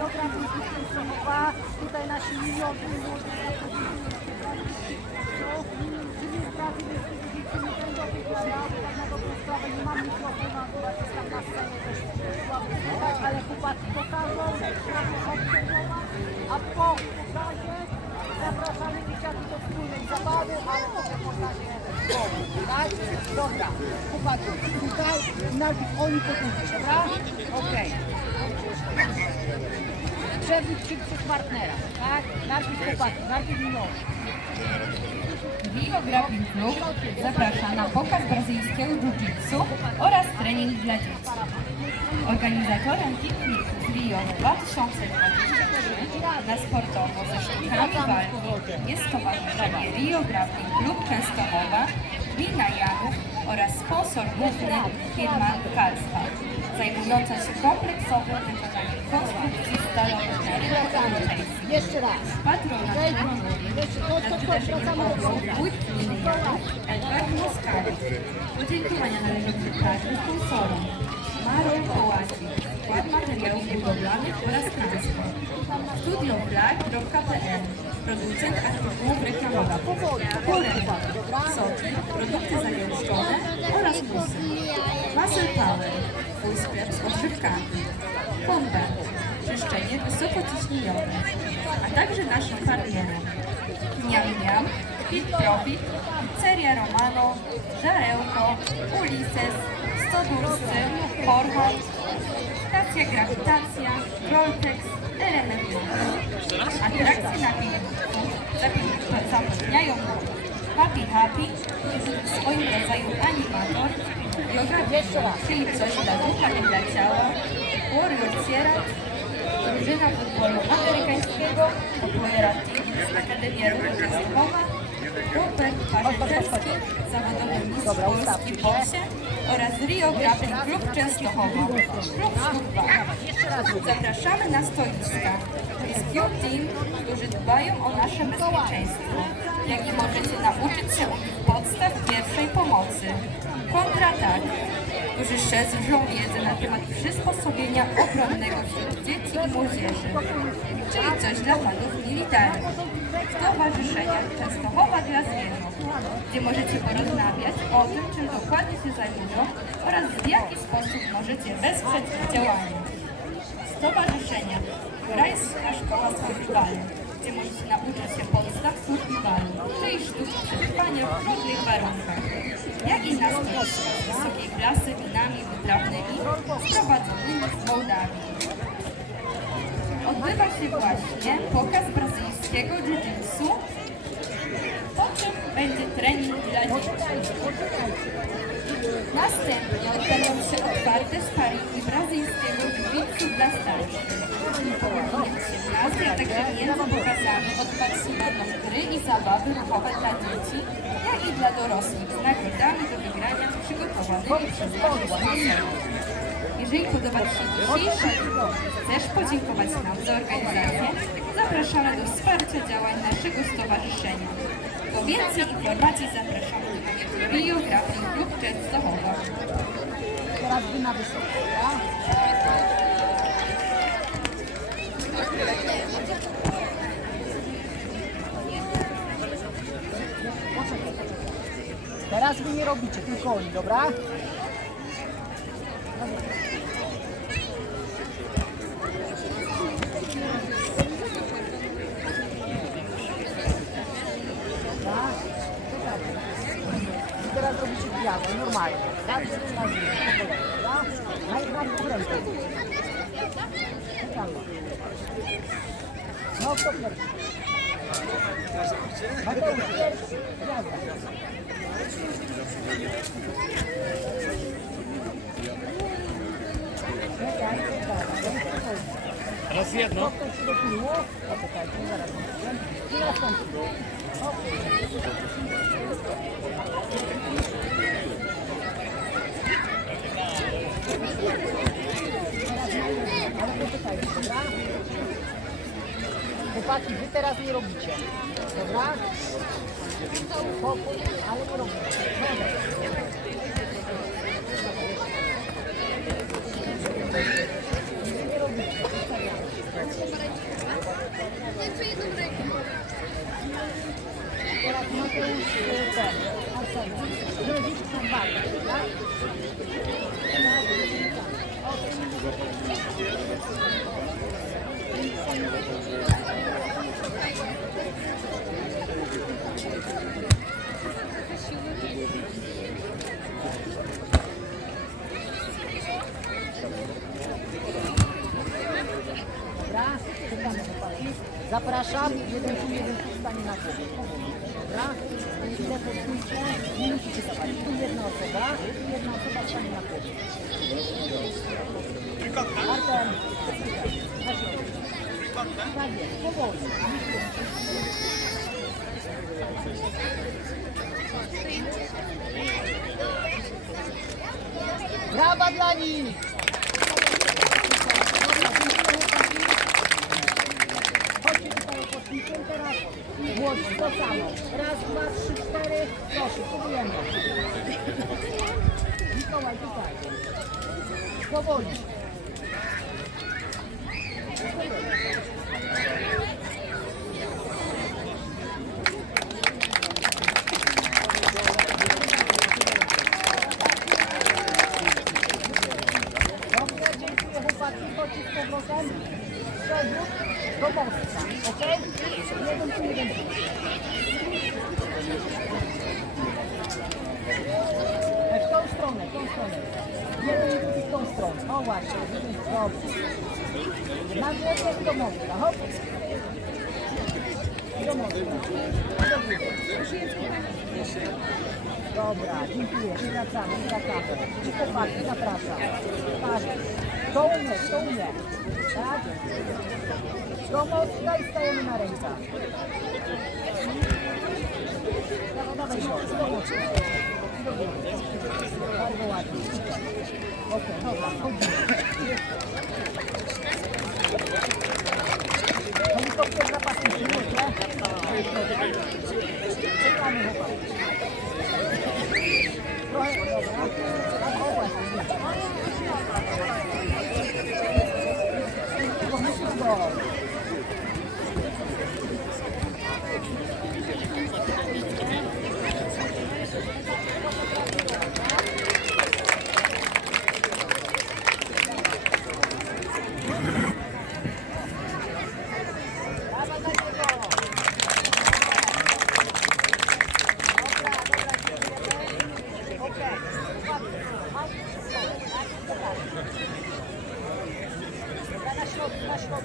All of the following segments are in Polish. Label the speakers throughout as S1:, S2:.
S1: biografii Częstochowa. Tutaj nasi czyli sprawy dyspozycji nie będą wyglądał, tak na dobrą sprawę nie mam mikrofonu, akurat jest tam na scenie też słabo słychać, ale chłopaki pokażą, a po pokazie zapraszamy dzieciaki do wspólnej zabawy, ale po pokazie tak? Dobra, chłopaki, tutaj najpierw oni potem wy, dobra? Okej. Przewód się przez partnera, tak? Najpierw chłopaki, najpierw minorzy.
S2: Rio Grappling Club zaprasza na pokaz brazylijskiego jiu-jitsu oraz trening dla dzieci. Organizatorem pikniku Rio 2023 na sportowo ze sztukami walki jest Stowarzyszenie Rio Grappling Club Częstochowa, Gmina Janów oraz sponsor główny firma Karlsbad, zajmująca się kompleksowym wykonaniem konstrukcji stalowych na rynku europejskim.
S1: Jeszcze raz.
S2: Patronat
S1: wracamy do środka.
S2: Wójt gminy Edward Moskalik. Podziękowania należą także sponsorom. Marol Kołaci, skład materiałów budowlanych oraz transport. Studioflag.pl Producent artykułów reklamowych. Soki, produkty zagęszczone oraz musy. Muscle Power, twój sklep z odżywkami. Combat, czyszczenie wysokociśnieniowe, a także naszym partnerem. Miam Miam, Fit Profit, Pizzeria Romano, Żarełko, Ulises, Stodurscy, Forhot, Stacja Grawitacja, Roltex, Element Atrakcje na filmiku zapewniają Happy Happy, w swoim rodzaju animator, yoga czyli coś dla ducha i dla ciała, Warrior Sierra, drużyna futbolu amerykańskiego, Opojera Teams, Akademia Ruchu Częstochowa, Robert Parzycelski, zawodowy mistrz Polski w boksie oraz Rio Grappling Klub Częstochowa, Klub Sztuk Walk. Zapraszamy na stoiska. Rescue Team, którzy dbają o nasze bezpieczeństwo, jak i możecie nauczyć się podstaw pierwszej pomocy. Kontratak, którzy szerzą wiedzę na temat przysposobienia obronnego wśród dzieci i młodzieży, czyli coś dla fanów militarnych. Stowarzyszenia Częstochowa dla Zwierząt, gdzie możecie porozmawiać o tym, czym dokładnie się zajmują oraz w jaki sposób możecie wesprzeć ich działanie. Stowarzyszenia Rajska Szkoła Survivalu, gdzie możecie nauczyć się podstaw survivalu, czyli sztuki przetrwania w trudnych warunkach, jak i na stoiskach wysokiej klasy winami wytrawnymi sprowadzonymi z Mołdawii. Odbywa się właśnie pokaz brazylijskiego jiu-jitsu, po czym będzie trening dla dzieci. Następnie odbędą się otwarte sparingi brazylijskiego jiu-jitsu dla starszych. Gimnazja, także między pokazami będą gry i zabawy ruchowe dla dzieci, jak i dla dorosłych z nagrodami do wygrania przygotowanymi przez sponsorów. Jeżeli podoba Ci się dzisiejszy odcinek, chcesz podziękować nam za organizację, zapraszamy do wsparcia działań naszego stowarzyszenia. Po więcej informacji zapraszamy do Grappling Club Częstochowa.
S1: Teraz wy na wysoko, poczekaj. Teraz wy nie robicie, tylko oni? Dobra? Czekaj. I teraz robicie gwiazdę, normalnie. Tak, na ziemię, dobra? Najpierw w rękę. Czekamy. chłopaki, wy teraz nie robicie. Dobra? Spokój, ale nie robicie. Wy nie robicie. Jeszcze jedną rękę. Teraz macie już ten. Rodzice są bardzo, tak? Okej. Zapraszam, jeden tu, jeden tu stanie na górze. Dobra, chwilę postójcie, nie musicie dawać. Tu jedna osoba, tu jedna osoba stanie na górze. Artem, jest, powoli. Brawa dla nich! Chodźcie tutaj ochotnikiem, teraz młodzi, to samo. Raz, dwa, trzy, cztery, proszę, próbujemy. Mikołaj, tutaj. Powoli. Dobrze, dziękuję chłopaki, chodźcie z powrotem. Przewrót do mostka, okej? Jeden tu, jeden tu. E, W tą stronę, w tą stronę. Jeden i drugi w właśnie, dobrze. Na głowę do mostka, hop. Do mostka. Do góry. Dobra, dziękuję. Wracamy, wracamy. I chłopaki, zapraszam. Tak. To umie, to umie. Tak? Do mostka i stajemy na rękach. Dawaj, dawaj, do, do mostka. I do góry. Bardzo ładnie. başladı.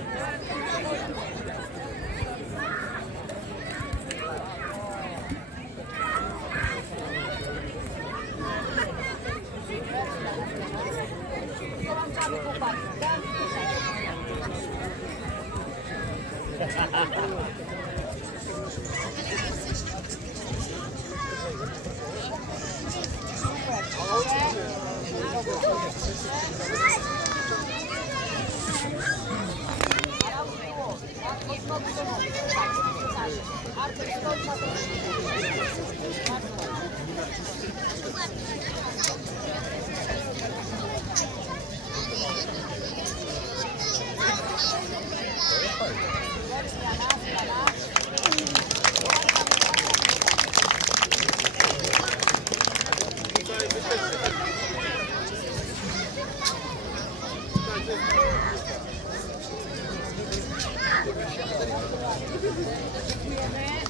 S1: Obrigada.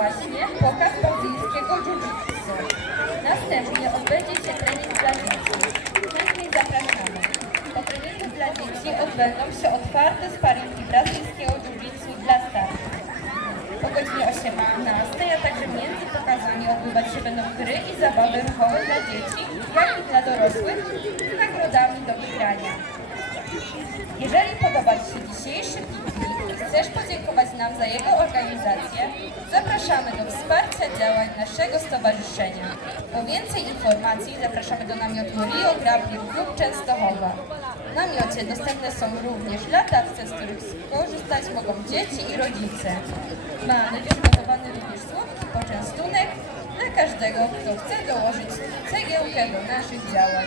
S1: Właśnie
S2: pokaz brazylijskiego jiu-jitsu. Następnie odbędzie się trening dla dzieci. Chętnie zapraszamy. Po treningu dla dzieci odbędą się otwarte sparingi brazylijskiego jiu-jitsu dla starszych. Po godzinie 18, a także między pokazami odbywać się będą gry i zabawy ruchowe dla dzieci, jak i dla dorosłych z nagrodami do wygrania. Jeżeli podoba Ci się dzisiejszy piknik i chcesz podziękować nam za jego organizację, zapraszamy do wsparcia działań naszego stowarzyszenia. Po więcej informacji zapraszamy do namiotu Rio Grappling Club Częstochowa. W namiocie dostępne są również latawce, z których skorzystać mogą dzieci i rodzice. Mamy przygotowany również słodki poczęstunek dla każdego, kto chce dołożyć cegiełkę do naszych działań.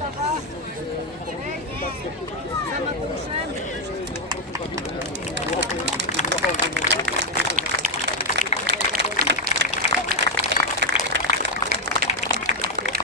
S1: Thank you.